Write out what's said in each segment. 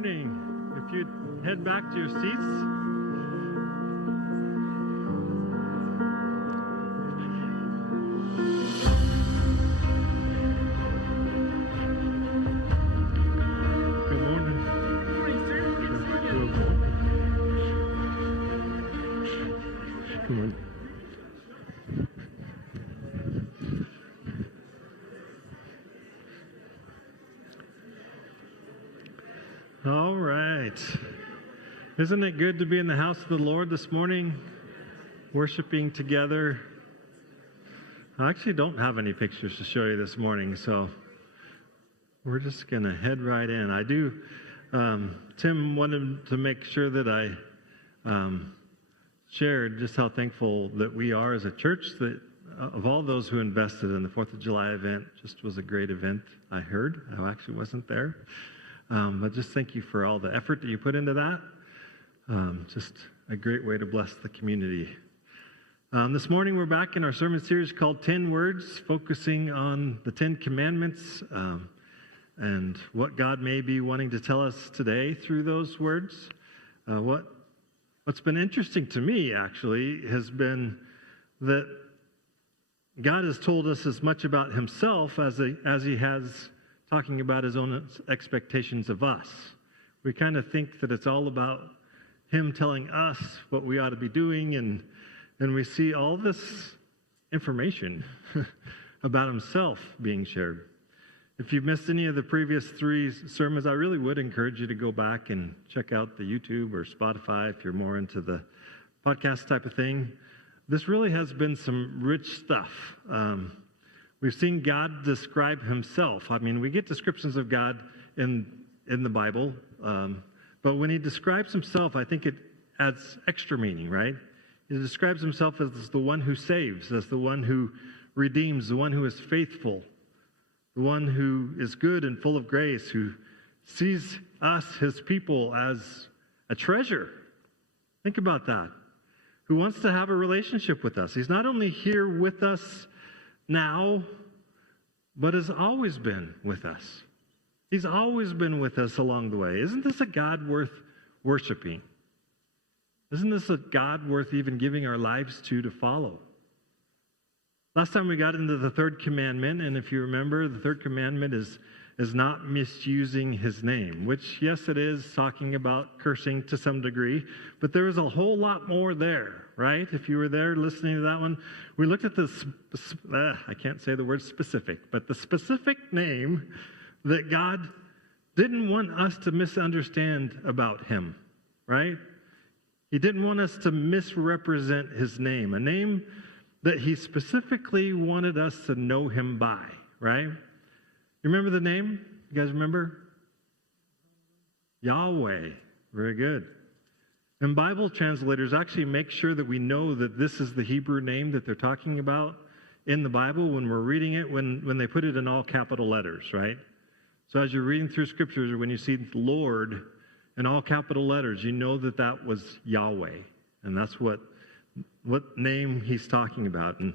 morning. If you'd head back to your seats. Good morning. Good morning, sir. Good to see you. Good morning. Good morning. All right. Isn't it good to be in the house of the Lord this morning, worshiping together? I actually don't have any pictures to show you this morning, so we're just going to head right in. I do, Tim wanted to make sure that I shared just how thankful that we are as a church, that of all those who invested in the 4th of July event. Just was a great event, I heard. I actually wasn't there. But just thank you for all the effort that you put into that. Just a great way to bless the community. This morning we're back in our sermon series called 10 Words, focusing on the 10 Commandments and what God may be wanting to tell us today through those words. What's been interesting to me, actually, has been that God has told us as much about himself as he has talking about his own expectations of us. We kind of think that it's all about him telling us what we ought to be doing, and we see all this information about himself being shared. If you've missed any of the previous 3 sermons, I really would encourage you to go back and check out the YouTube or Spotify if you're more into the podcast type of thing. This really has been some rich stuff. We've seen God describe himself. I mean, we get descriptions of God in the Bible, but when he describes himself, I think it adds extra meaning, right? He describes himself as the one who saves, as the one who redeems, the one who is faithful, the one who is good and full of grace, who sees us, his people, as a treasure. Think about that. Who wants to have a relationship with us. He's not only here with us now, but has always been with us. He's always been with us along the way. Isn't this a God worth worshiping? Isn't this a God worth even giving our lives to follow? Last time we got into the 3rd commandment, and if you remember, the 3rd commandment is not misusing his name, which, yes, it is talking about cursing to some degree, but there is a whole lot more there, right? If you were there listening to that one, we looked at this, I can't say the word specific, but the specific name that God didn't want us to misunderstand about him, right? He didn't want us to misrepresent his name, a name that he specifically wanted us to know him by, right? You remember the name? You guys remember? Yahweh. Very good. And Bible translators actually make sure that we know that this is the Hebrew name that they're talking about in the Bible when we're reading it, when they put it in all capital letters, right? So as you're reading through scriptures, when you see Lord in all capital letters, you know that that was Yahweh. And that's what name he's talking about. And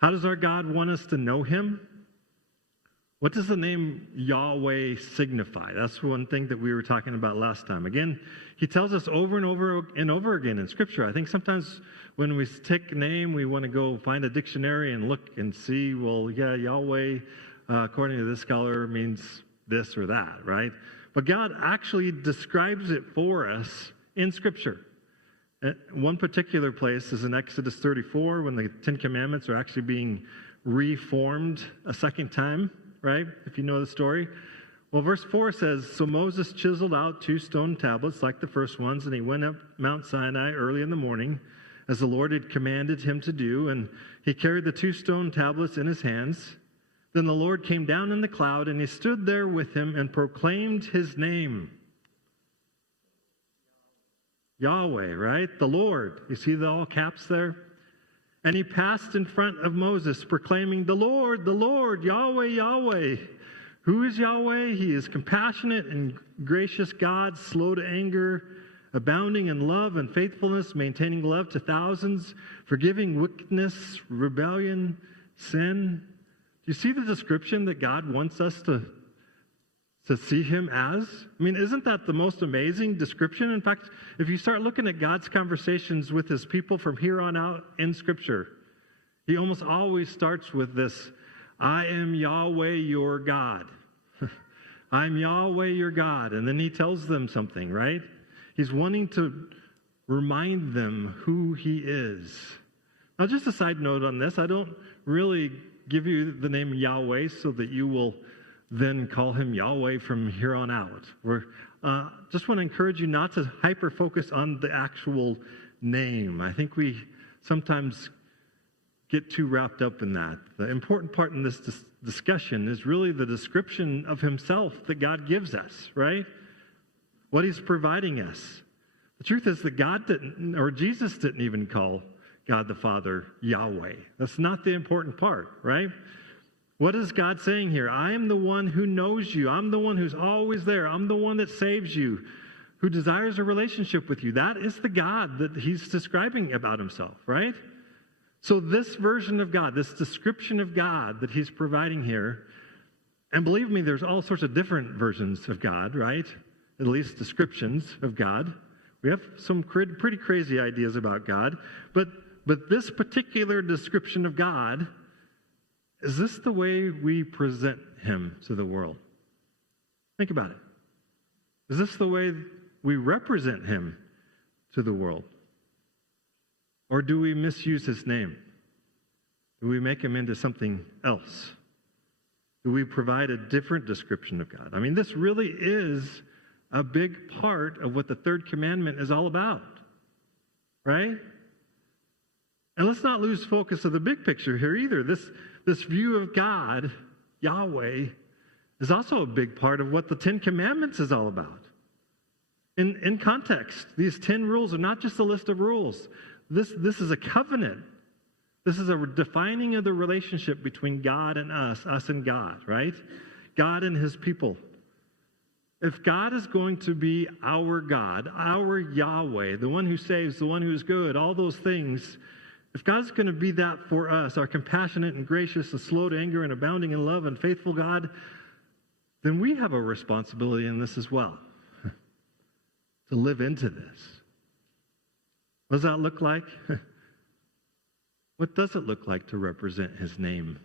how does our God want us to know him? What does the name Yahweh signify? That's one thing that we were talking about last time. Again, he tells us over and over and over again in Scripture. I think sometimes when we take a name, we want to go find a dictionary and look and see, well, yeah, Yahweh, according to this scholar, means this or that, right? But God actually describes it for us in Scripture. One particular place is in Exodus 34, when the 10 Commandments are actually being reformed a second time, right? If you know the story. Well, verse 4 says, "So Moses chiseled out 2 stone tablets like the first ones, and he went up Mount Sinai early in the morning, as the Lord had commanded him to do, and he carried the 2 stone tablets in his hands. Then the Lord came down in the cloud, and he stood there with him and proclaimed his name." Yahweh, right? The Lord. You see the all caps there? "And he passed in front of Moses, proclaiming, the Lord, Yahweh, Yahweh." Who is Yahweh? He is compassionate and gracious God, slow to anger, abounding in love and faithfulness, maintaining love to thousands, forgiving wickedness, rebellion, sin. Do you see the description that God wants us to to see him as. I mean, isn't that the most amazing description? In fact, if you start looking at God's conversations with his people from here on out in Scripture, he almost always starts with this, I am Yahweh your God. I'm Yahweh your God. And then he tells them something, right? He's wanting to remind them who he is. Now, just a side note on this, I don't really give you the name Yahweh so that you will then call him Yahweh from here on out. Just want to encourage you not to hyper-focus on the actual name. I think we sometimes get too wrapped up in that. The important part in this discussion is really the description of himself that God gives us, right? What he's providing us. The truth is that God didn't, or Jesus didn't even call God the Father Yahweh. That's not the important part, right? What is God saying here? I am the one who knows you. I'm the one who's always there. I'm the one that saves you, who desires a relationship with you. That is the God that he's describing about himself, right? So this version of God, this description of God that he's providing here, and believe me, there's all sorts of different versions of God, right? At least descriptions of God. We have some pretty crazy ideas about God, but this particular description of God, is this the way we present him to the world? Think about it. Is this the way we represent him to the world? Or do we misuse his name? Do we make him into something else? Do we provide a different description of God? I mean, this really is a big part of what the third commandment is all about, right? And let's not lose focus of the big picture here either. This view of God, Yahweh, is also a big part of what the Ten Commandments is all about. In context, these 10 rules are not just a list of rules. This is a covenant. This is a defining of the relationship between God and us and God, right? God and his people. If God is going to be our God, our Yahweh, the one who saves, the one who is good, all those things, if God's going to be that for us, our compassionate and gracious and slow to anger and abounding in love and faithful God, then we have a responsibility in this as well, to live into this. What does that look like? What does it look like to represent his name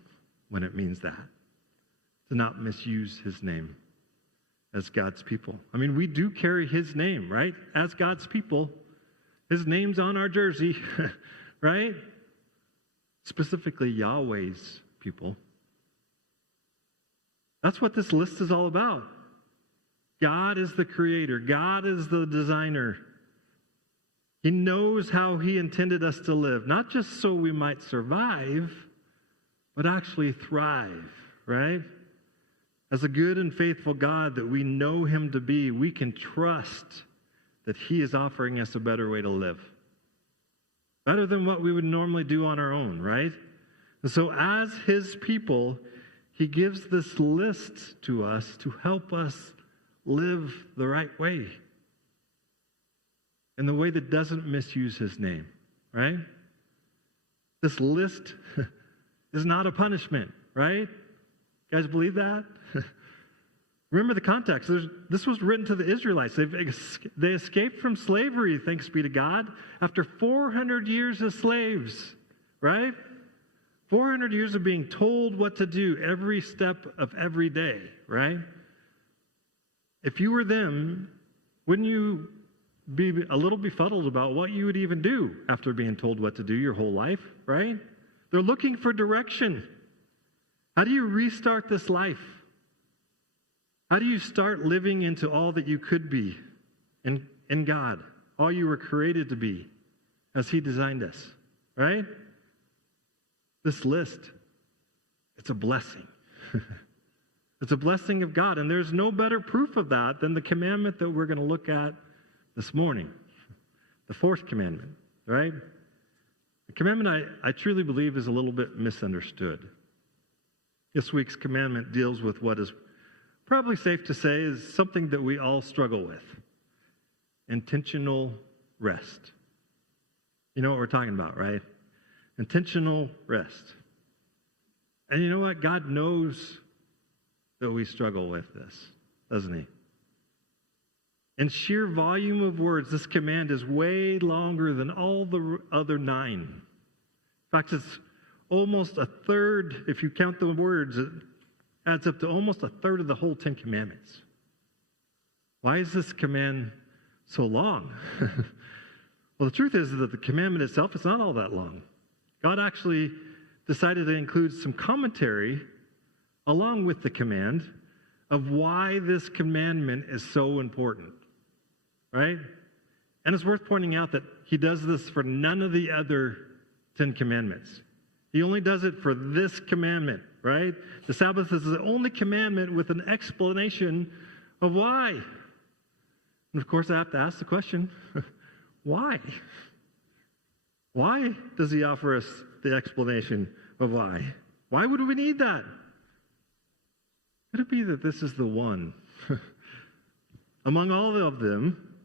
when it means that? To not misuse his name as God's people. I mean, we do carry his name, right? As God's people. His name's on our jersey, right? Specifically Yahweh's people. That's what this list is all about. God is the creator. God is the designer. He knows how he intended us to live, not just so we might survive, but actually thrive, right? As a good and faithful God that we know him to be, we can trust that he is offering us a better way to live. Better than what we would normally do on our own, right? And so as his people, he gives this list to us to help us live the right way. In the way that doesn't misuse his name, right? This list is not a punishment, right? You guys believe that? Remember the context. This was written to the Israelites. They escaped from slavery, thanks be to God, after 400 years as slaves, right? 400 years of being told what to do every step of every day, right? If you were them, wouldn't you be a little befuddled about what you would even do after being told what to do your whole life, right? They're looking for direction. How do you restart this life? How do you start living into all that you could be in God, all you were created to be as he designed us, right? This list, it's a blessing. It's a blessing of God, and there's no better proof of that than the commandment that we're going to look at this morning, the fourth commandment, right? The commandment I truly believe is a little bit misunderstood. This week's commandment deals with what is probably safe to say is something that we all struggle with. Intentional rest. You know what we're talking about, right? Intentional rest. And you know what? God knows that we struggle with this. doesn't he? In sheer volume of words, this command is way longer than all the other 9. In fact, it's almost a third, if you count the words, it adds up to almost a third of the whole 10 Commandments. Why is this command so long? Well, the truth is that the commandment itself is not all that long. God actually decided to include some commentary along with the command of why this commandment is so important, right? And it's worth pointing out that he does this for none of the other 10 commandments. He only does it for this commandment, right? The Sabbath is the only commandment with an explanation of why. And of course, I have to ask the question, why? Why does he offer us the explanation of why? Why would we need that? Could it be that this is the one among all of them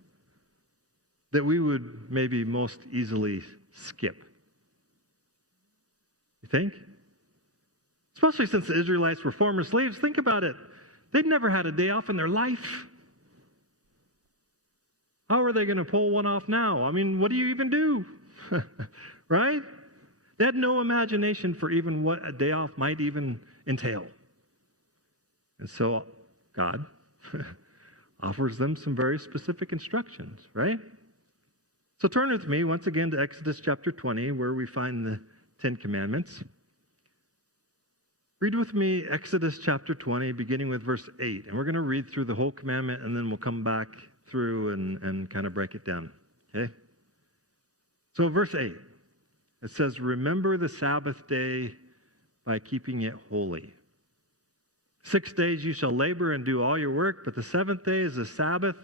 that we would maybe most easily skip? You think? Especially since the Israelites were former slaves. Think about it. They'd never had a day off in their life. How are they going to pull one off now? I mean, what do you even do? Right? They had no imagination for even what a day off might even entail. And so God offers them some very specific instructions, right? So turn with me once again to Exodus chapter 20, where we find the 10 Commandments. Read with me Exodus chapter 20, beginning with verse 8. And we're going to read through the whole commandment, and then we'll come back through and kind of break it down. Okay? So verse 8, it says, "Remember the Sabbath day by keeping it holy. 6 days you shall labor and do all your work, but the 7th day is a Sabbath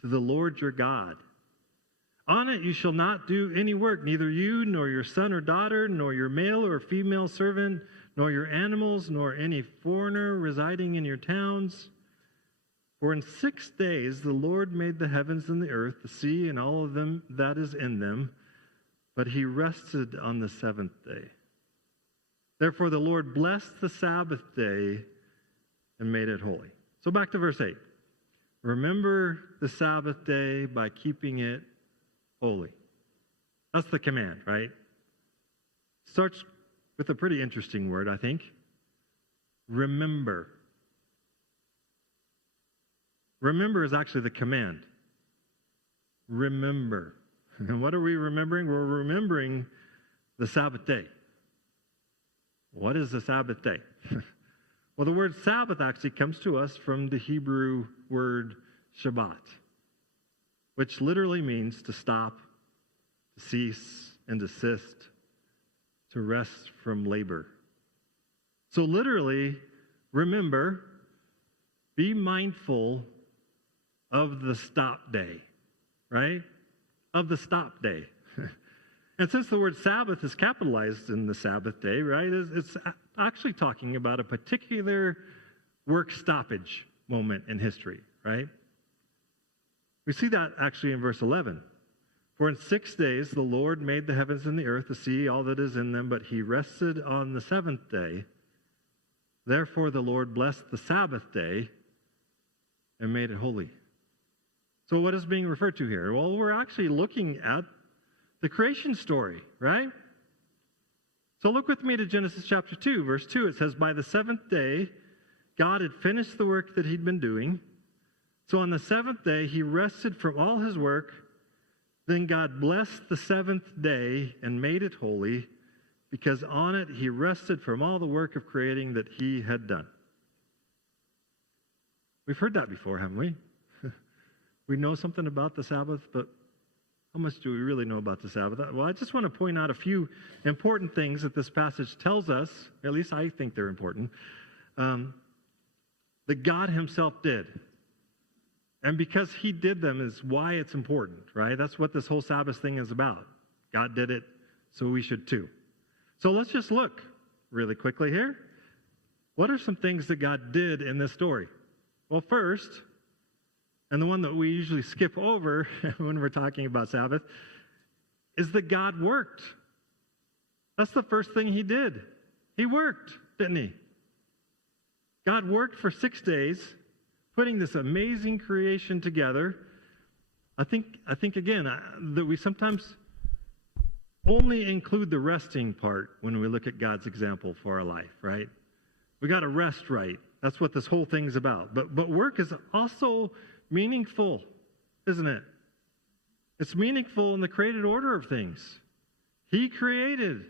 to the Lord your God. On it you shall not do any work, neither you, nor your son or daughter, nor your male or female servant, nor your animals, nor any foreigner residing in your towns. For in 6 days the Lord made the heavens and the earth, the sea, and all of them that is in them, but he rested on the 7th day. Therefore the Lord blessed the Sabbath day and made it holy." So back to verse 8. "Remember the Sabbath day by keeping it holy." That's the command, right? Starts with a pretty interesting word, I think. Remember. Remember is actually the command. Remember. And what are we remembering? We're remembering the Sabbath day. What is the Sabbath day? Well, the word Sabbath actually comes to us from the Hebrew word Shabbat, which literally means to stop, to cease, and desist, to rest from labor. So literally, remember, be mindful of the stop day, right? Of the stop day. And since the word Sabbath is capitalized in the Sabbath day, right, it's actually talking about a particular work stoppage moment in history, right? We see that actually in verse 11. "For in 6 days the Lord made the heavens and the earth, the sea, all that is in them, but he rested on the 7th day. Therefore the Lord blessed the Sabbath day and made it holy." So what is being referred to here? Well, we're actually looking at the creation story, right? So look with me to Genesis chapter 2, verse 2. It says, "By the 7th day, God had finished the work that he'd been doing. So on the 7th day, he rested from all his work. Then God blessed the 7th day and made it holy, because on it he rested from all the work of creating that he had done." We've heard that before, haven't we? We know something about the Sabbath, but how much do we really know about the Sabbath? Well, I just want to point out a few important things that this passage tells us, at least I think they're important, that God himself did. And because he did them is why it's important, right? That's what this whole Sabbath thing is about. God did it, so we should too. So let's just look really quickly here. What are some things that God did in this story? Well, first, and the one that we usually skip over when we're talking about Sabbath, is that God worked. That's the first thing he did. He worked, didn't he? God worked for 6 days, putting this amazing creation together. I think again, that we sometimes only include the resting part when we look at God's example for our life, right? We got to rest right. That's what this whole thing's about. But work is also meaningful, isn't it? It's meaningful in the created order of things. He created.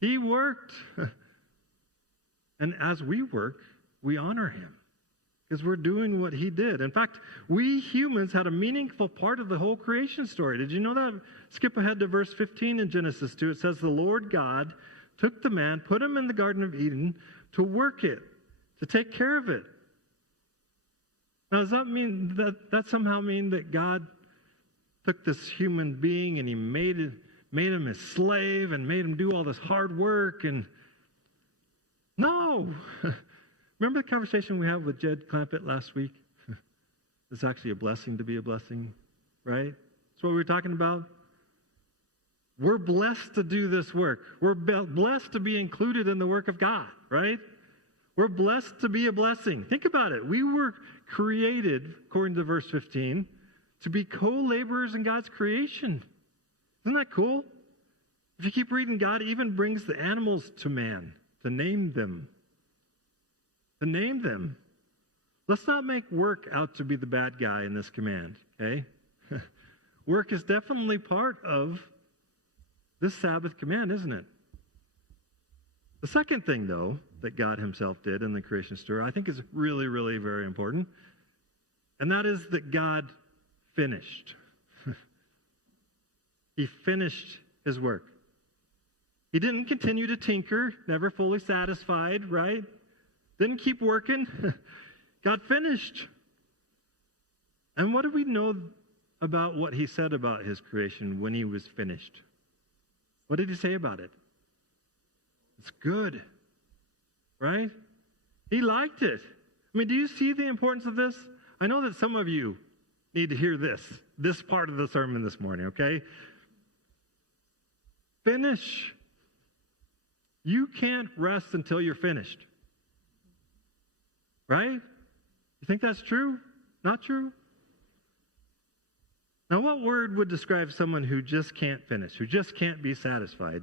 He worked. And as we work, we honor him because we're doing what he did. In fact, we humans had a meaningful part of the whole creation story. Did you know that? Skip ahead to verse 15 in Genesis 2. It says, the Lord God took the man, put him in the Garden of Eden to work it, to take care of it. Now, does that mean that somehow mean that God took this human being and he made him his slave and made him do all this hard work? And no. Remember the conversation we had with Jed Clampett last week? It's actually a blessing to be a blessing, right? That's what we were talking about. We're blessed to do this work. We're blessed to be included in the work of God, right? We're blessed to be a blessing. Think about it. We were created, according to verse 15, to be co-laborers in God's creation. Isn't that cool? If you keep reading, God even brings the animals to man to name them. To name them. Let's not make work out to be the bad guy in this command, okay? Work is definitely part of this Sabbath command, isn't it? The second thing, though, that God himself did in the creation story, I think is really, really very important, and that is that God finished. He finished his work. He didn't continue to tinker, never fully satisfied, right? Didn't keep working. God finished. And what do we know about what he said about his creation when he was finished? What did he say about it? It's good, right? He liked it. I mean, do you see the importance of this? I know that some of you need to hear this part of the sermon this morning, okay? Finish. You can't rest until you're finished. Right? You think that's true? Not true? Now, what word would describe someone who just can't finish, who just can't be satisfied,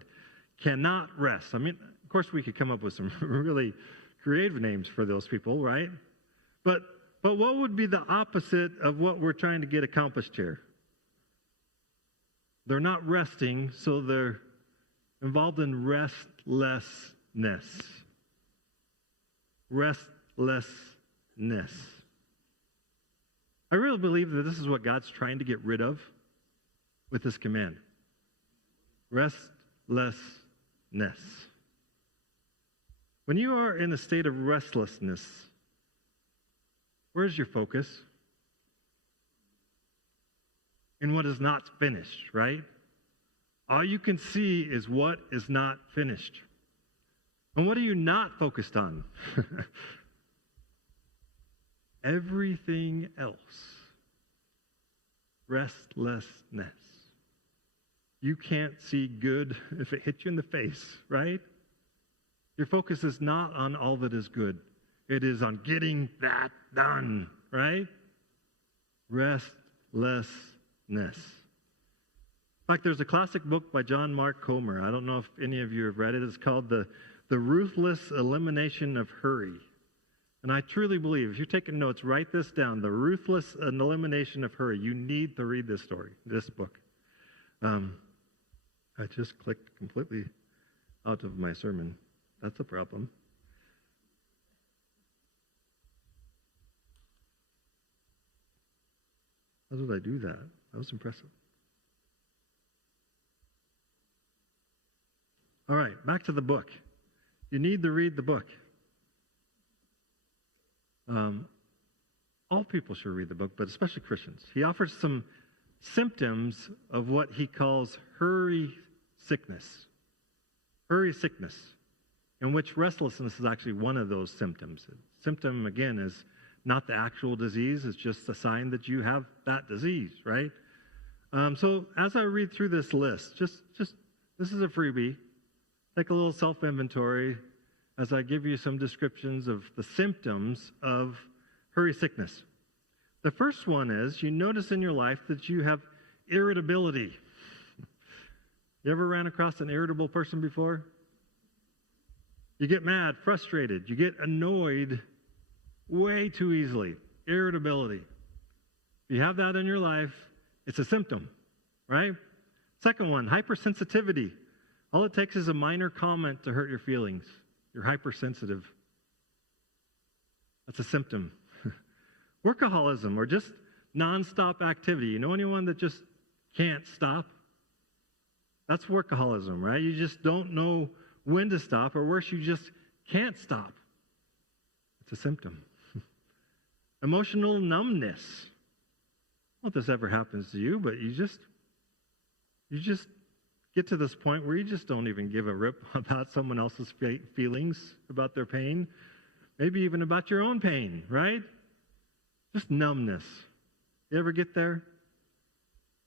cannot rest? I mean, of course, we could come up with some really creative names for those people, right? But what would be the opposite of what we're trying to get accomplished here? They're not resting, so they're involved in restlessness. Restlessness. I really believe that this is what God's trying to get rid of with this command. Restlessness. When you are in a state of restlessness, where's your focus? In what is not finished, right? All you can see is what is not finished. And what are you not focused on? Everything else. Restlessness. You can't see good if it hits you in the face, right? Your focus is not on all that is good. It is on getting that done, right? Restlessness. In fact, there's a classic book by John Mark Comer. I don't know if any of you have read it. It's called The Ruthless Elimination of Hurry. And I truly believe, if you're taking notes, write this down. The Ruthless Elimination of Hurry. You need to read this book. I just clicked completely out of my sermon. That's a problem. How did I do that? That was impressive. All right, back to the book. You need to read the book. All people should read the book, but especially Christians. He offers some symptoms of what he calls hurry sickness. Hurry sickness, in which restlessness is actually one of those symptoms. Symptom, again, is not the actual disease. It's just a sign that you have that disease, right? So as I read through this list, just this is a freebie. Take a little self-inventory as I give you some descriptions of the symptoms of hurry sickness. The first one is you notice in your life that you have irritability. You ever ran across an irritable person before? You get mad, frustrated. You get annoyed way too easily. Irritability. If you have that in your life, it's a symptom, right? Second one, hypersensitivity. All it takes is a minor comment to hurt your feelings. You're hypersensitive. That's a symptom. Workaholism, or just nonstop activity. You know anyone that just can't stop? That's workaholism, right? You just don't know when to stop, or worse, you just can't stop. It's a symptom. Emotional numbness. I don't know if this ever happens to you, but you just get to this point where you just don't even give a rip about someone else's feelings, about their pain, maybe even about your own pain, right? Just numbness. You ever get there?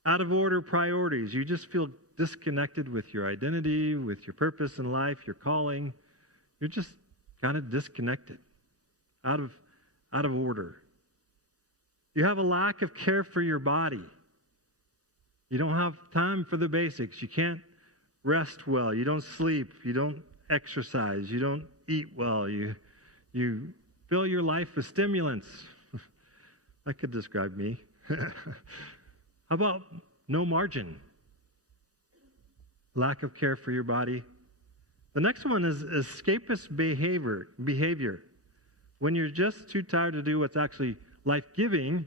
Out of order priorities. You just feel disconnected with your identity, with your purpose in life, your calling. You're just kind of disconnected, out of order. You have a lack of care for your body. You don't have time for the basics. You can't rest well. You don't sleep. You don't exercise. You don't eat well. You fill your life with stimulants. That could describe me. How about no margin? Lack of care for your body. The next one is escapist behavior. When you're just too tired to do what's actually life-giving,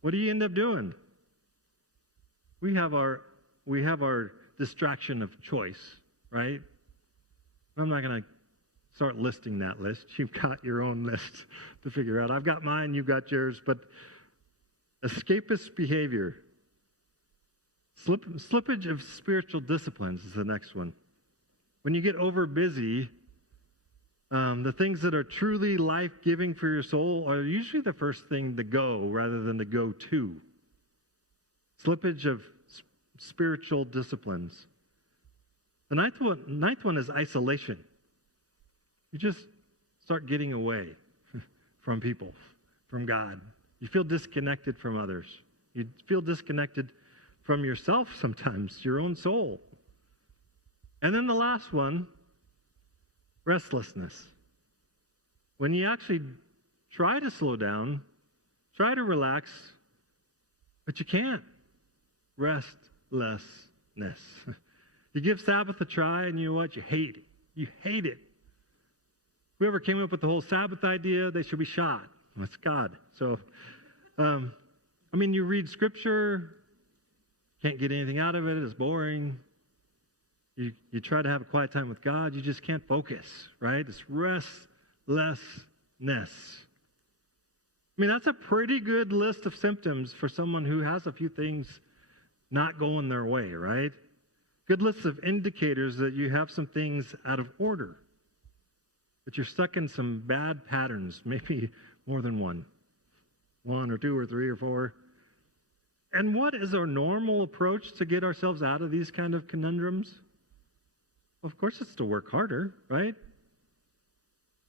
what do you end up doing? We have our distraction of choice, right? I'm not going to start listing that list. You've got your own list to figure out. I've got mine, you've got yours, but escapist behavior. Slippage of spiritual disciplines is the next one. When you get over busy, the things that are truly life-giving for your soul are usually the first thing to go rather than to go to. Slippage of spiritual disciplines. The ninth one is isolation. You just start getting away from people, from God. You feel disconnected from others. You feel disconnected from yourself sometimes, your own soul. And then the last one, restlessness. When you actually try to slow down, try to relax, but you can't. Restlessness. You give Sabbath a try, and you know what? You hate it. You hate it. Whoever came up with the whole Sabbath idea, they should be shot. That's God. So, you read Scripture, can't get anything out of it. It's boring. You try to have a quiet time with God, you just can't focus, right? It's restlessness. That's a pretty good list of symptoms for someone who has a few things not going their way, right? Good list of indicators that you have some things out of order, that you're stuck in some bad patterns, maybe more than one or two or three or four. And what is our normal approach to get ourselves out of these kind of conundrums? Well, of course, it's to work harder, right?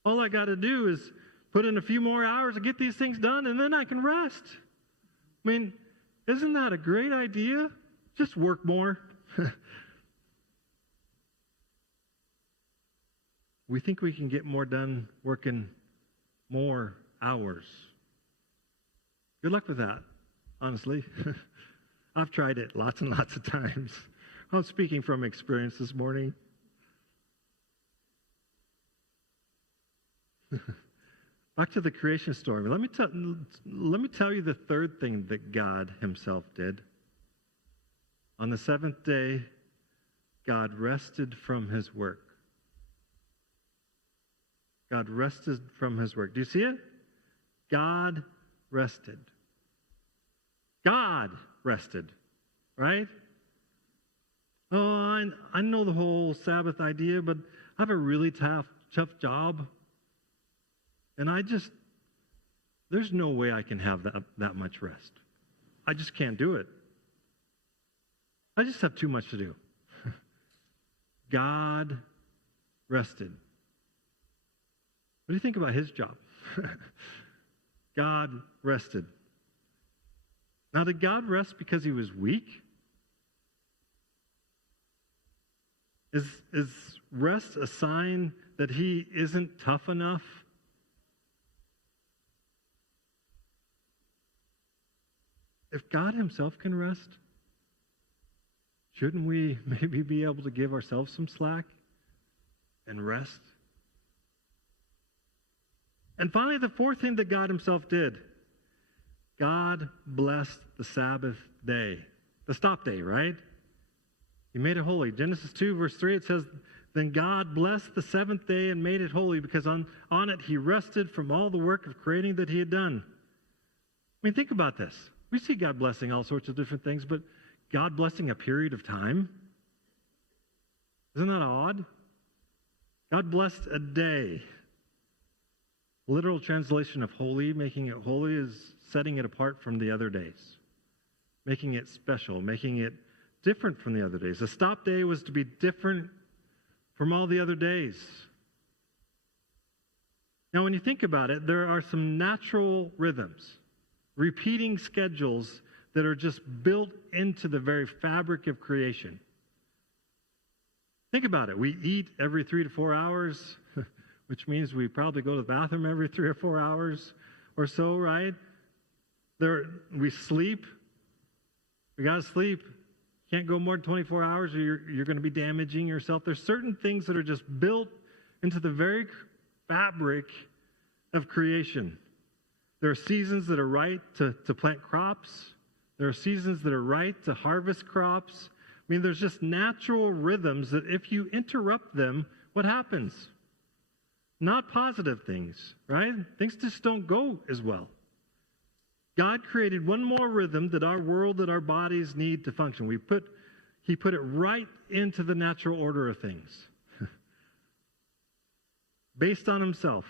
All I got to do is put in a few more hours to get these things done, and then I can rest. Isn't that a great idea? Just work more. We think we can get more done working more hours. Good luck with that, honestly. I've tried it lots and lots of times. I'm speaking from experience this morning. Back to the creation story. Let me tell you the third thing that God himself did. On the seventh day, God rested from his work. God rested from his work. Do you see it? God rested. God rested, right? Oh, I know the whole Sabbath idea, but I have a really tough job. And there's no way I can have that much rest. I just can't do it. I just have too much to do. God rested. What do you think about his job? God rested. Now, did God rest because he was weak? Is rest a sign that he isn't tough enough? If God himself can rest, shouldn't we maybe be able to give ourselves some slack and rest? And finally, the fourth thing that God himself did, God blessed the Sabbath day. The stop day, right? He made it holy. Genesis 2, verse 3, it says, "Then God blessed the seventh day and made it holy, because on it he rested from all the work of creating that he had done." I mean, think about this. We see God blessing all sorts of different things, but God blessing a period of time? Isn't that odd? God blessed a day. Literal translation of holy, making it holy, is setting it apart from the other days, making it special, making it different from the other days. The stop day was to be different from all the other days. Now, when you think about it, there are some natural rhythms, repeating schedules that are just built into the very fabric of creation. Think about it. We eat every 3 to 4 hours, which means we probably go to the bathroom every 3 or 4 hours or so, right? We sleep. We got to sleep. Can't go more than 24 hours or you're going to be damaging yourself. There's certain things that are just built into the very fabric of creation. There are seasons that are right to plant crops. There are seasons that are right to harvest crops. I mean, there's just natural rhythms that if you interrupt them, what happens? Not positive things, right? Things just don't go as well. God created one more rhythm that our world, that our bodies need to function. He put it right into the natural order of things. Based on himself.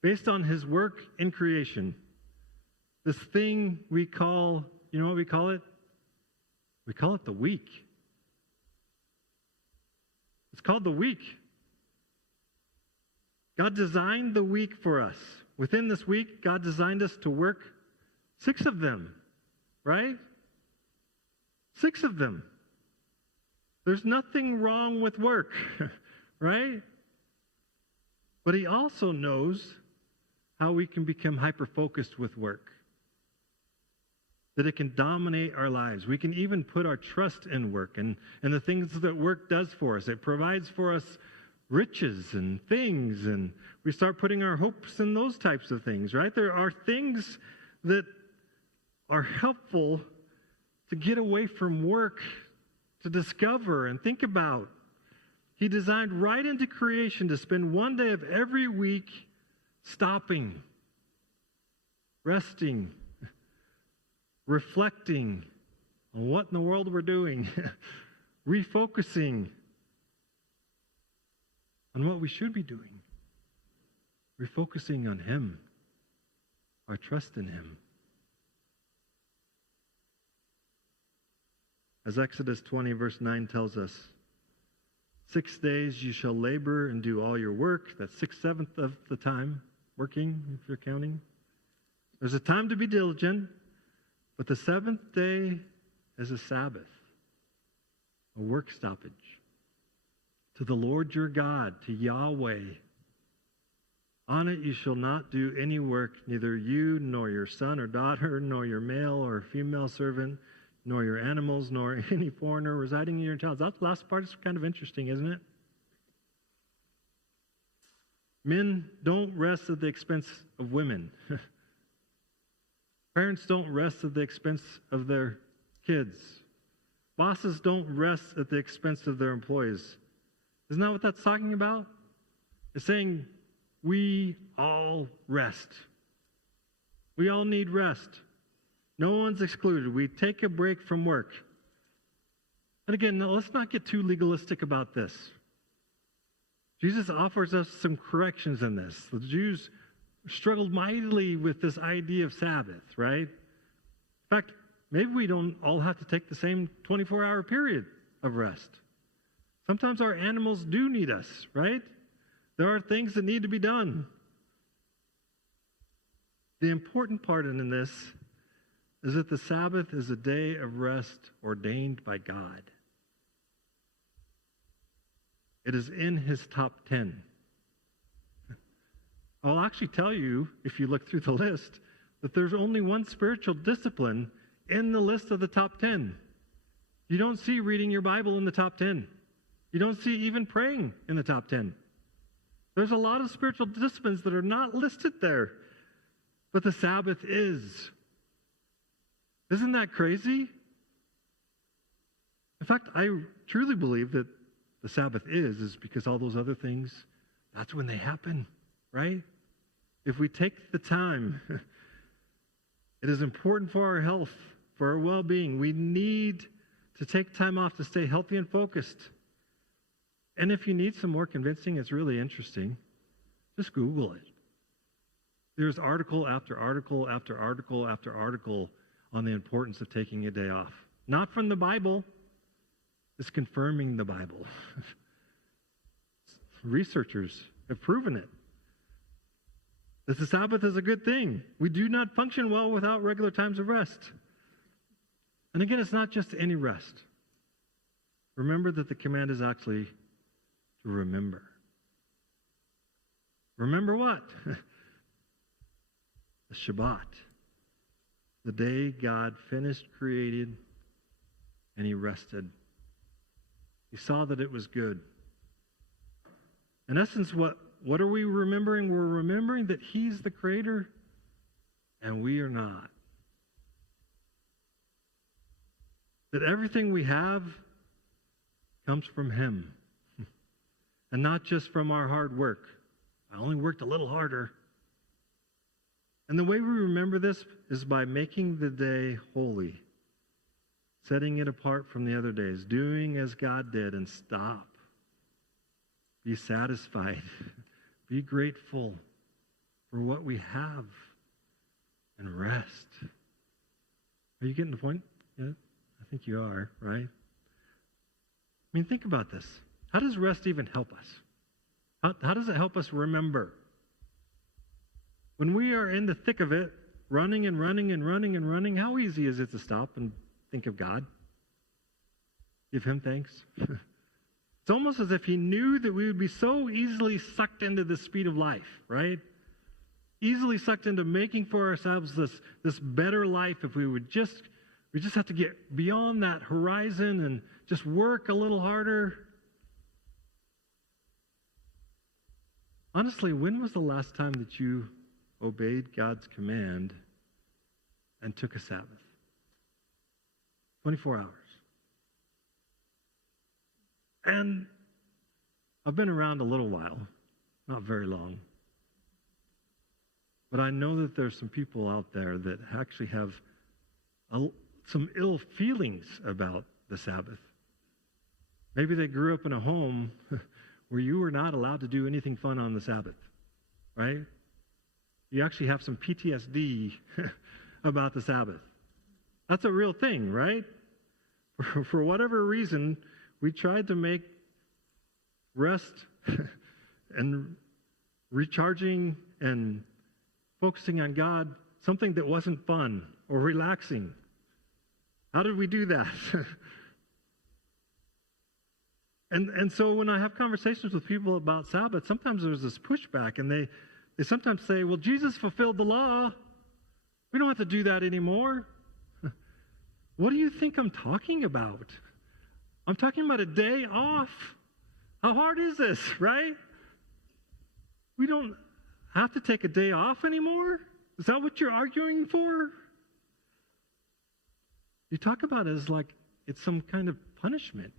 Based on his work in creation. This thing we call, you know what we call it? We call it the week. It's called the week. God designed the week for us. Within this week, God designed us to work 6 of them, right? 6 of them. There's nothing wrong with work, right? But he also knows how we can become hyper-focused with work. That it can dominate our lives. We can even put our trust in work and the things that work does for us. It provides for us riches and things, and we start putting our hopes in those types of things, right? There are things that are helpful to get away from work, to discover and think about. He designed right into creation to spend one day of every week stopping, resting, reflecting on what in the world we're doing, refocusing on what we should be doing, refocusing on him, our trust in him. As Exodus 20 verse 9 tells us, 6 days you shall labor and do all your work. That's 6/7 of the time working, if you're counting. There's a time to be diligent, but the 7th day is a Sabbath, a work stoppage. To the Lord your God, to Yahweh. On it you shall not do any work, neither you nor your son or daughter, nor your male or female servant, nor your animals, nor any foreigner residing in your towns. That last part is kind of interesting, isn't it? Men don't rest at the expense of women. Parents don't rest at the expense of their kids. Bosses don't rest at the expense of their employees. Isn't that what that's talking about? It's saying we all rest. We all need rest. No one's excluded. We take a break from work. And again, let's not get too legalistic about this. Jesus offers us some corrections in this. The Jews struggled mightily with this idea of Sabbath, right? In fact, maybe we don't all have to take the same 24-hour period of rest. Sometimes our animals do need us, right? There are things that need to be done. The important part in this is that the Sabbath is a day of rest ordained by God. It is in his top 10. I'll actually tell you, if you look through the list, that there's only one spiritual discipline in the list of the top 10. You don't see reading your Bible in the top 10. You don't see even praying in the top 10. There's a lot of spiritual disciplines that are not listed there, but the Sabbath is. Isn't that crazy? In fact, I truly believe that the Sabbath is because all those other things, that's when they happen, right? If we take the time, it is important for our health, for our well-being. We need to take time off to stay healthy and focused. And if you need some more convincing, it's really interesting. Just Google it. There's article after article after article after article on the importance of taking a day off. Not from the Bible. It's confirming the Bible. Researchers have proven it. That the Sabbath is a good thing. We do not function well without regular times of rest. And again, it's not just any rest. Remember that the command is actually to remember. Remember what? The Shabbat. The day God finished created and he rested. He saw that it was good. In essence, what are we remembering? We're remembering that he's the creator and we are not. That everything we have comes from him and not just from our hard work. I only worked a little harder. And the way we remember this is by making the day holy, setting it apart from the other days, doing as God did, and stop. Be satisfied. Be grateful for what we have and rest. Are you getting the point yet? I think you are, right? I mean, think about this. How does rest even help us? How does it help us remember? When we are in the thick of it, running and running and running and running, how easy is it to stop and think of God? Give him thanks? It's almost as if he knew that we would be so easily sucked into the speed of life, right? Easily sucked into making for ourselves this better life if we just have to get beyond that horizon and just work a little harder. Honestly, when was the last time that you obeyed God's command and took a Sabbath? 24 hours. And I've been around a little while, not very long. But I know that there's some people out there that actually have some ill feelings about the Sabbath. Maybe they grew up in a home where you were not allowed to do anything fun on the Sabbath, right? You actually have some PTSD about the Sabbath. That's a real thing, right? For whatever reason, we tried to make rest and recharging and focusing on God something that wasn't fun or relaxing. How did we do that? And so when I have conversations with people about Sabbath, sometimes there's this pushback, and they sometimes say, well, Jesus fulfilled the law. We don't have to do that anymore. What do you think I'm talking about? I'm talking about a day off. How hard is this, right? We don't have to take a day off anymore? Is that what you're arguing for? You talk about it as like it's some kind of punishment,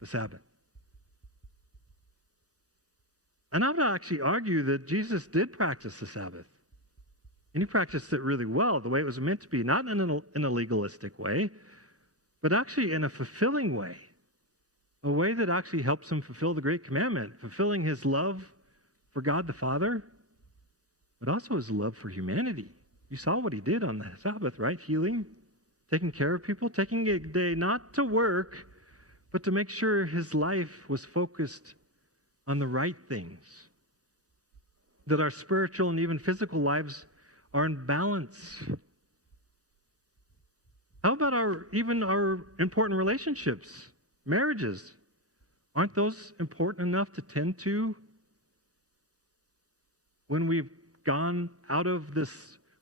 the Sabbath. And I would actually argue that Jesus did practice the Sabbath. And he practiced it really well, the way it was meant to be, not in a legalistic way, but actually in a fulfilling way. A way that actually helps him fulfill the great commandment, fulfilling his love for God the Father, but also his love for humanity. You saw what he did on the Sabbath, right? Healing, taking care of people, taking a day not to work, but to make sure his life was focused on the right things. That our spiritual and even physical lives are in balance? How about even our important relationships, marriages? Aren't those important enough to tend to when we've gone out of this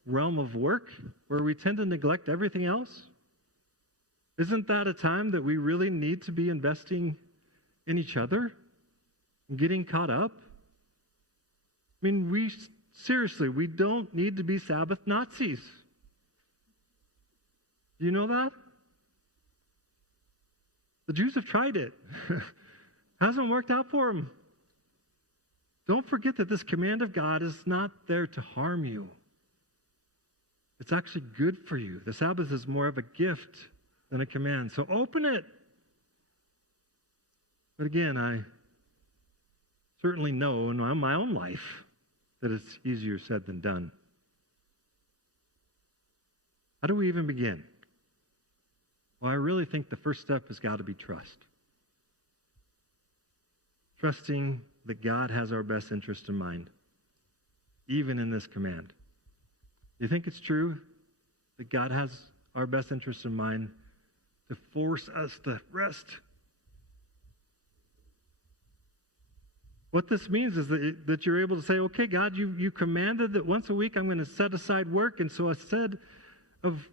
realm of work where we tend to neglect everything else? Isn't that a time that we really need to be investing in each other and getting caught up? I mean, we don't need to be Sabbath Nazis. Do you know that? The Jews have tried it. Hasn't worked out for them. Don't forget that this command of God is not there to harm you. It's actually good for you. The Sabbath is more of a gift than a command. So open it. But again, I certainly know in my own life that it's easier said than done. How do we even begin? Well, I really think the first step has got to be trust. Trusting that God has our best interest in mind, even in this command. Do you think it's true that God has our best interest in mind to force us to rest? What this means is that you're able to say, okay, God, you commanded that once a week I'm going to set aside work, and so instead of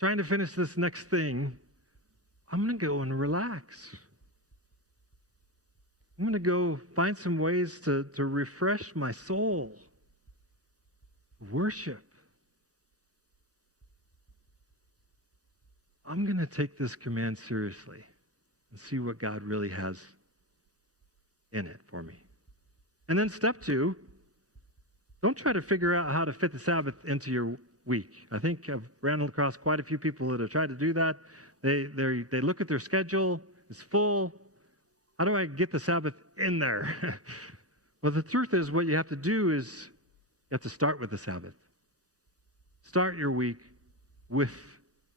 trying to finish this next thing, I'm going to go and relax. I'm going to go find some ways to refresh my soul. Worship. I'm going to take this command seriously and see what God really has in it for me. And then step 2, don't try to figure out how to fit the Sabbath into your week. I think I've ran across quite a few people that have tried to do that. They look at their schedule, it's full. How do I get the Sabbath in there? Well, the truth is what you have to do is you have to start with the Sabbath. Start your week with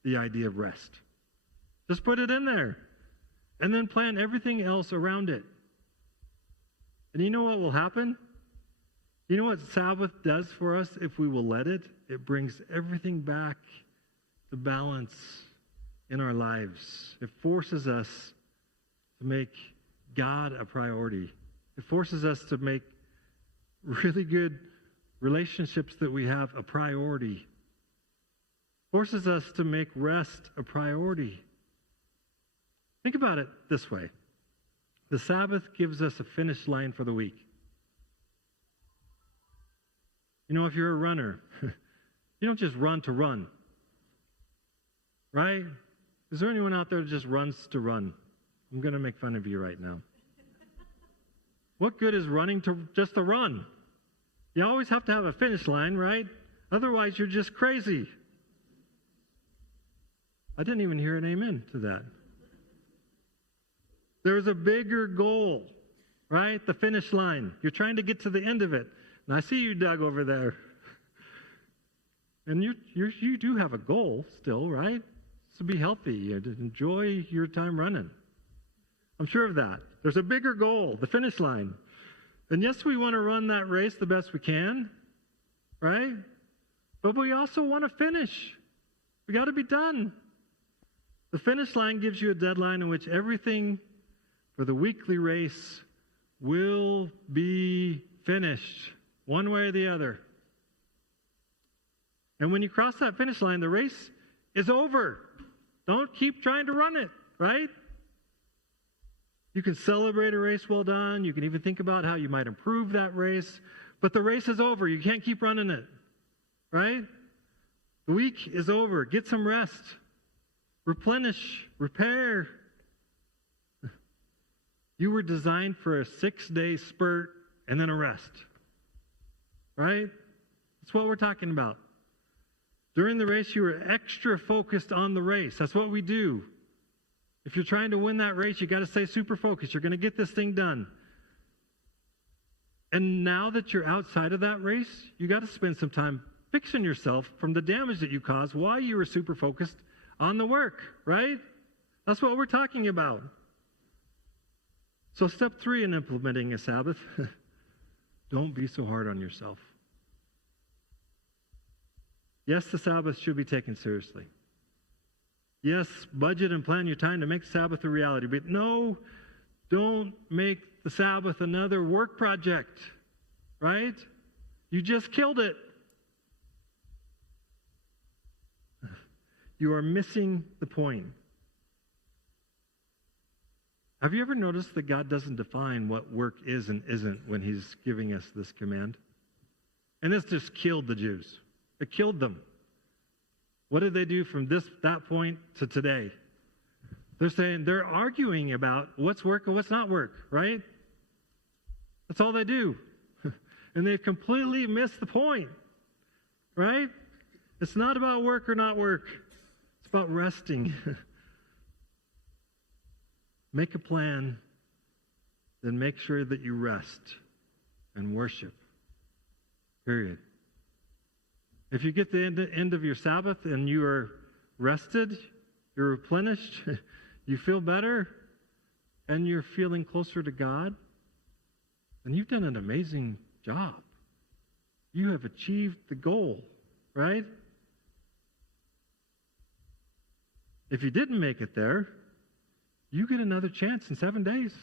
the idea of rest. Just put it in there. And then plan everything else around it. And you know what will happen? You know what Sabbath does for us if we will let it? It brings everything back to balance in our lives. It forces us to make God a priority. It forces us to make really good relationships that we have a priority. It forces us to make rest a priority. Think about it this way. The Sabbath gives us a finish line for the week. You know, if you're a runner, you don't just run to run. Right? Is there anyone out there that just runs to run? I'm going to make fun of you right now. What good is running to just to run? You always have to have a finish line, right? Otherwise, you're just crazy. I didn't even hear an amen to that. There's a bigger goal, right? The finish line. You're trying to get to the end of it. And I see you, Doug, over there. And you do have a goal still, right? To be healthy and to enjoy your time running. I'm sure of that. There's a bigger goal, the finish line. And yes, we want to run that race the best we can, right? But we also want to finish. We got to be done. The finish line gives you a deadline in which everything for the weekly race will be finished, one way or the other. And when you cross that finish line, the race is over. Don't keep trying to run it, right? You can celebrate a race well done. You can even think about how you might improve that race. But the race is over. You can't keep running it, right? The week is over. Get some rest. Replenish. Repair. You were designed for a 6-day spurt and then a rest, right? That's what we're talking about. During the race, you were extra focused on the race. That's what we do. If you're trying to win that race, you got to stay super focused. You're going to get this thing done. And now that you're outside of that race, you got to spend some time fixing yourself from the damage that you caused while you were super focused on the work, right? That's what we're talking about. So step 3 in implementing a Sabbath, don't be so hard on yourself. Yes, the Sabbath should be taken seriously. Yes, budget and plan your time to make Sabbath a reality. But no, don't make the Sabbath another work project, right? You just killed it. You are missing the point. Have you ever noticed that God doesn't define what work is and isn't when he's giving us this command? And this just killed the Jews. It killed them. What did they do from that point to today? They're arguing about what's work and what's not work, right? That's all they do. And they've completely missed the point, right? It's not about work or not work. It's about resting. Make a plan, then make sure that you rest and worship. Period. If you get the end of your Sabbath and you are rested, you're replenished, you feel better, and you're feeling closer to God, then you've done an amazing job. You have achieved the goal, right? If you didn't make it there, you get another chance in 7 days.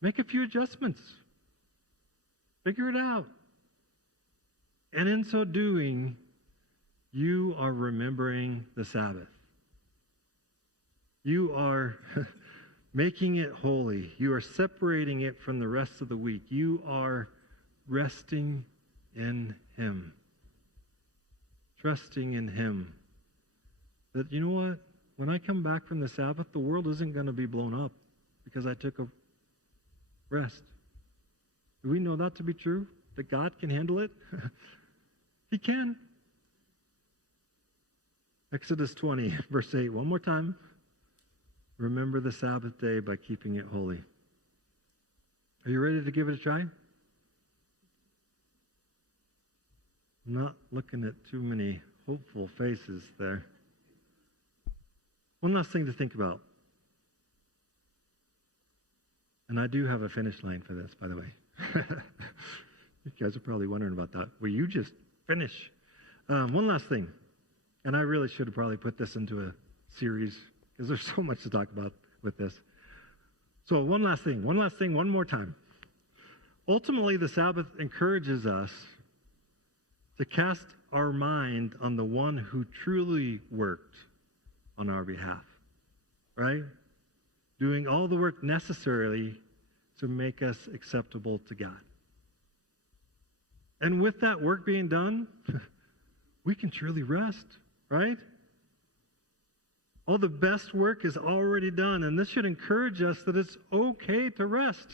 Make a few adjustments. Figure it out. And in so doing, you are remembering the Sabbath. You are making it holy. You are separating it from the rest of the week. You are resting in Him. Trusting in Him. That, you know what? When I come back from the Sabbath, the world isn't going to be blown up because I took a rest. Do we know that to be true? That God can handle it? He can. Exodus 20, verse 8. One more time. Remember the Sabbath day by keeping it holy. Are you ready to give it a try? I'm not looking at too many hopeful faces there. One last thing to think about. And I do have a finish line for this, by the way. You guys are probably wondering about that. Will you just finish? One last thing. And I really should have probably put this into a series because there's so much to talk about with this. So one last thing, one more time. Ultimately, the Sabbath encourages us to cast our mind on the one who truly worked on our behalf, right? Doing all the work necessarily to make us acceptable to God. And with that work being done, we can truly rest, right? All the best work is already done, and this should encourage us that it's okay to rest.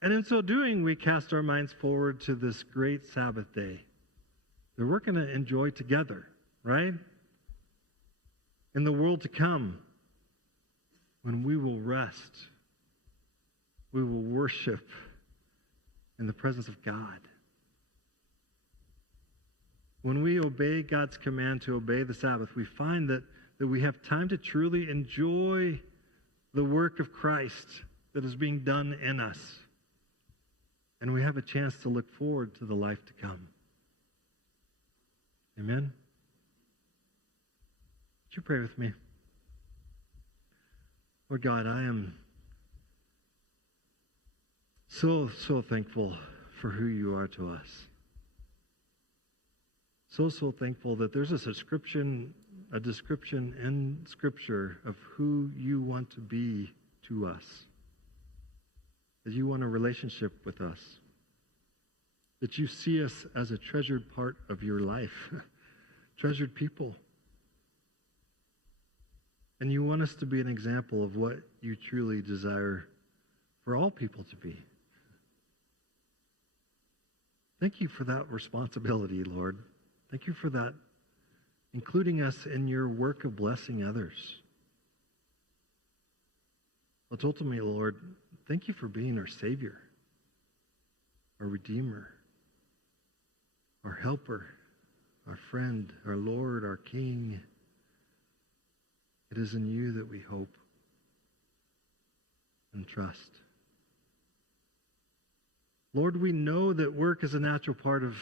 And in so doing, we cast our minds forward to this great Sabbath day that we're going to enjoy together, right? In the world to come, when we will rest, we will worship in the presence of God. When we obey God's command to obey the Sabbath, we find that we have time to truly enjoy the work of Christ that is being done in us. And we have a chance to look forward to the life to come. Amen? Would you pray with me? Lord God, I am so thankful for who you are to us. So thankful that there's a description in Scripture of who you want to be to us. That you want a relationship with us. That you see us as a treasured part of your life. Treasured people. And you want us to be an example of what you truly desire for all people to be. Thank you for that responsibility, Lord. Thank you for that, including us in your work of blessing others. But ultimately, Lord, thank you for being our Savior, our Redeemer, our Helper, our friend, our Lord, our King. It is in you that we hope and trust. Lord, we know that work is a natural part of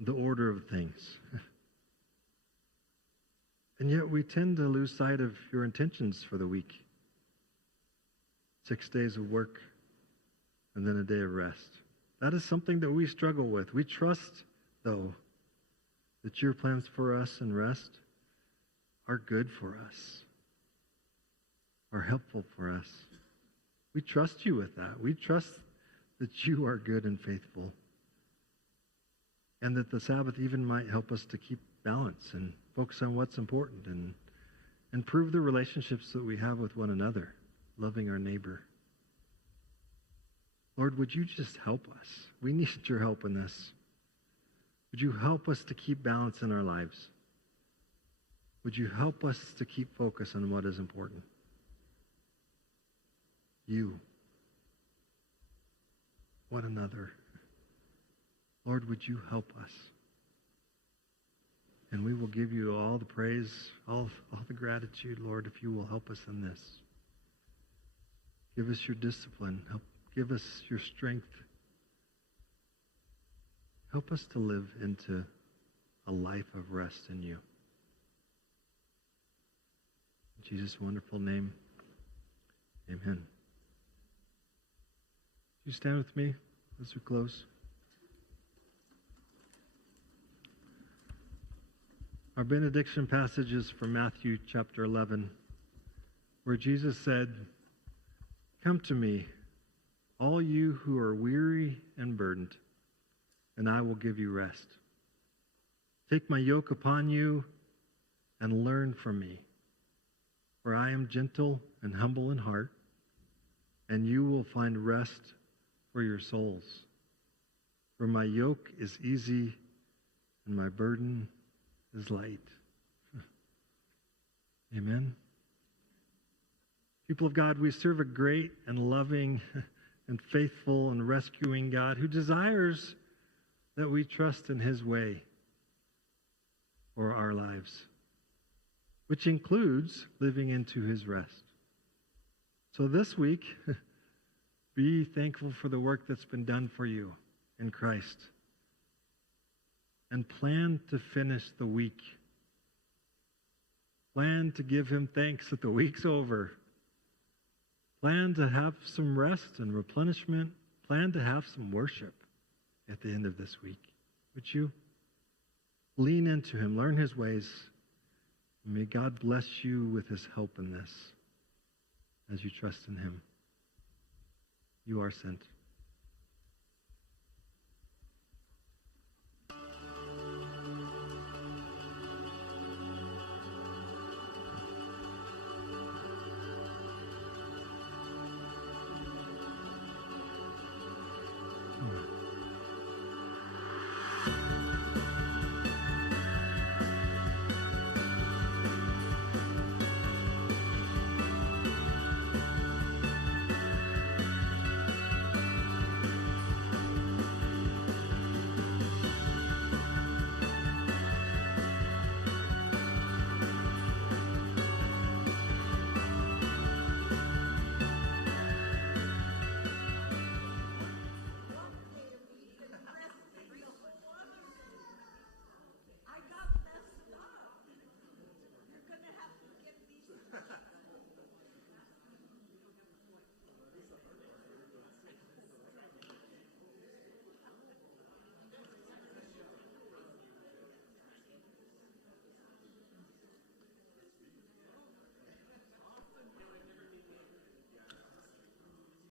the order of things. And yet we tend to lose sight of your intentions for the week. 6 days of work and then a day of rest. That is something that we struggle with. We trust, though, that your plans for us and rest are good for us, are helpful for us. We trust you with that. We trust that you are good and faithful, and that the Sabbath even might help us to keep balance and focus on what's important and improve the relationships that we have with one another, loving our neighbor. Lord, would you just help us? We need your help in this. Would you help us to keep balance in our lives? Would you help us to keep focus on what is important? You, one another. Lord, would you help us? And we will give you all the praise, all the gratitude, Lord, if you will help us in this. Give us your discipline. Give us your strength. Help us to live into a life of rest in you. In Jesus' wonderful name, amen. You stand with me as we close. Our benediction passage is from Matthew chapter 11, where Jesus said, "Come to me, all you who are weary and burdened, and I will give you rest. Take my yoke upon you and learn from me, for I am gentle and humble in heart, and you will find rest for your souls. For my yoke is easy and my burden is light." Amen. People of God, we serve a great and loving and faithful and rescuing God who desires that we trust in his way for our lives, which includes living into his rest. So this week, be thankful for the work that's been done for you in Christ, and plan to finish the week. Plan to give him thanks that the week's over. Plan to have some rest and replenishment. Plan to have some worship at the end of this week. Would you lean into him, learn his ways, and may God bless you with his help in this as you trust in him. You are sent.